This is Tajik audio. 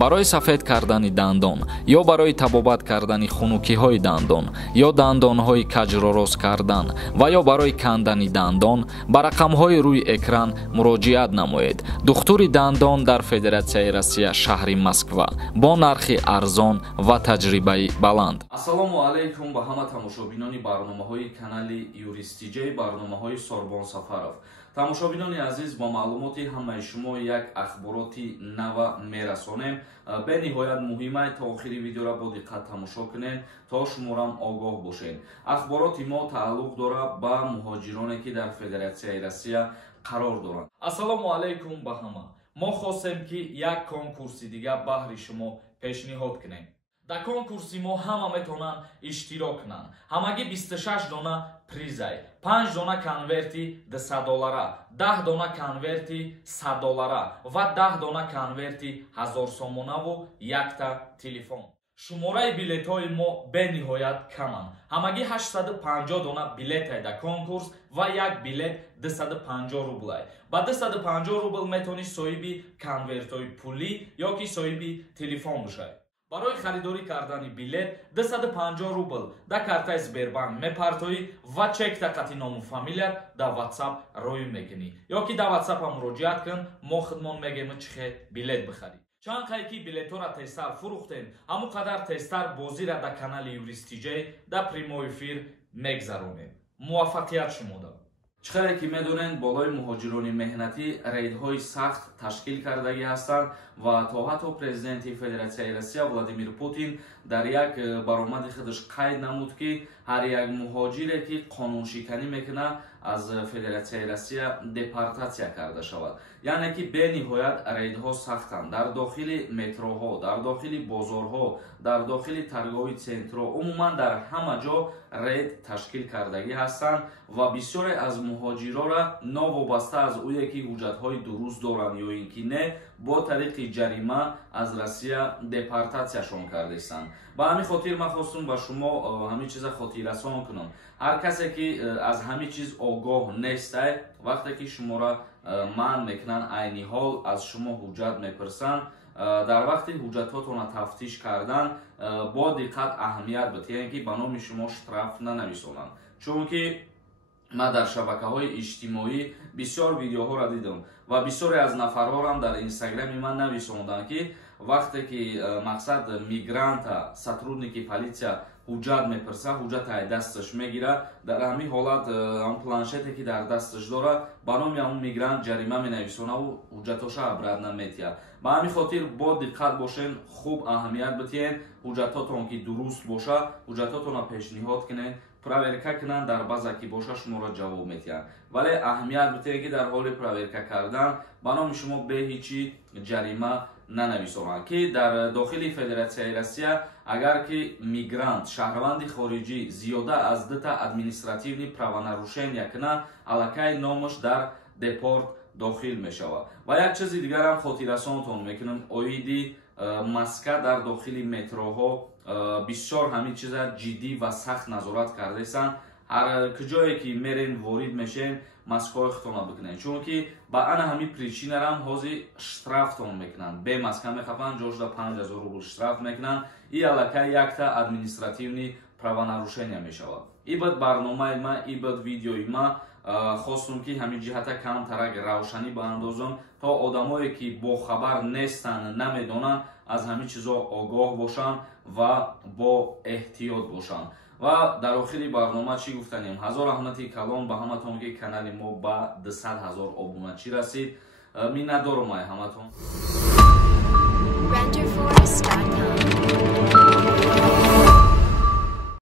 барои сафед кардани дандон ё барои табобат кардани хунукиҳои дандон ё дандонҳои каҷро рост кардан ва ё барои кандани дандон ба рақамҳои рӯи экран муроҷиат намоед. духтури дандон дар Федератсияи Россия шаҳри Москва бо нархи арзон ва таҷрибаи баланд. Ассалому алайкум ба ҳама тамошобинони барномаҳои канали Юристиҷаи барномаҳои Сорбон Сафаров. тамошобинони азиз, ба маълумоти ҳамаи шумо як ахбороти нава мерасонем. бениҳоят муҳима то охири видеоро бо диққат тамошо кунед то шуморам огоҳ бошед. ахбороти мо тааллуқ дорад ба муҳоҷироне ки дар Федератсияи Россия қарор доранд. Ассалому алайкум ба ҳама. мо хостем ки як конкурси дига баҳри шумо пешниҳод кунем. дар конкурси мо ҳама метавонанд иштирок кунанд. ҳамагӣ 26 дона призай, 5 дона конверти $200, 10 дона конверти $100 ва 10 дона конверти 1000 сомонаву якта телефон. шумораи билетҳои мо бениҳоят каманд. ҳамагӣ 850 дона билетае дар конкурс ва як билет 250 рублай. ба 250 рубл метавонӣ соҳиби конвертҳои пулӣ ё ки соҳиби телефон бошад. барои харидорӣ кардани билет 250 рубл дар картаи Сбербанк мепартоӣ ва чек тақати ному фамилият дар WhatsApp роӣ мекунӣ ё ки дар WhatsApp муроҷиат кун, мо хидмат мегӯем чихе билет бихарӣ. чанд қай ки билетҳоро тезтар фурӯхтем, ҳамон қадар тезтар бозиро дар канали Юристиҷаи дар прямой эфир мегзаронем. муваффақият шумода. чихеле ки медонед, болои муҳоҷирони меҳнатӣ рейдҳои сахт ташкил кардагӣ ҳастанд ва то ҳатто президенти Федератсияи Россия Владимир Путин дар як баромади худаш қайд намуд ки ҳар як муҳоҷире ки қонуншиканӣ мекунад аз Федератсияи Россия депортатсия карда шавад. яъне ки бениҳоят рейдҳо сахтанд дар дохили метроҳо, дар дохили бозорҳо, дар дохили таргоҳои центро, умуман дар ҳама ҷо рейд ташкил кардагӣ ҳастанд ва бисёре аз муҳоҷирора новобаста аз ӯе ки ҳуҷҷатҳои дуруст доранд ё ин ки не, бо тариқи ҷарима аз Россия депортатсияшон кардастанд. ба ҳамин хотир ман хостам ба шумо ҳамин чиза хотиррасон кунам. ҳар касе ки аз ҳамин чиз огоҳ нестай, вақте ки шуморо манъ мекунанд айни ҳол аз шумо ҳуҷҷат мепурсанд, дар вақти ҳуҷҷатҳоятонро тафтиш кардан бо диққат аҳамият бидиҳед ки ба номи шумо штраф нанависонанд. чунки ман дар шабакаҳои иҷтимоӣ бисёр видеоҳоро дидам ва бисёре аз нафарҳорам дар инстаграми ман нависонданд ки вақте ки мақсад мигранта сотрудники политсия ҳуҷҷат мепурса, ҳуҷҷата дасташ мегира, дар ҳамин ҳолат ҳам планшете ки дар дасташ дора ба номи ҳамон мигрант ҷарима менависонаву ҳуҷҷатоша обратно метиҳад. ба ҳамин хотир бо диққат бошед, хуб аҳамият бидиҳед, ҳуҷҷатотон ки дуруст боша, ҳуҷҷатотонро пешниҳод кунед, проверка кунанд, дар баъза ки боша шуморо ҷавоб метиҳанд. вале аҳамият бидиҳед ки дар ҳоли проверка кардан ба номи шумо беҳичи ҷарима нанависонанд ки дар дохили Федератсияи Россия агар ки мигрант шаҳрванди хориҷӣ зиёда аз 2 административни правонарушения кунад, аллакай номаш дар депорт дохил мешавад. ва як чизи дигарам хотиррасонтон мекунам, оиди маска дар дохили метроҳо бисёр ҳамин чиза ҷиддӣ ва сахт назорат кардастанд. ҳар куҷое ки мерен ворид мешен, маскаҳои худтонро бикунед, чунки ба ана ҳамин причинарам ҳозир штрафтон мекунанд. бе маска мехапанд, ҷошда 5000 рубл штраф мекунанд. и аллакай якта административни правонарушения мешавад. ибад барномаи ма, ибад видеои ма хостум ки ҳамин ҷиҳата камтарак равшанӣ баандозам, то одамое ки бохабар нестанд, намедонанд, аз ҳамин чизо огоҳ бошанд ва бо эҳтиёт бошанд. ва дар охири барнома чӣ гуфтанем, ҳазор раҳмати калон ба ҳаматон ки канали мо ба 200 000 обуначӣ расид. миннатдорам ай ҳаматон.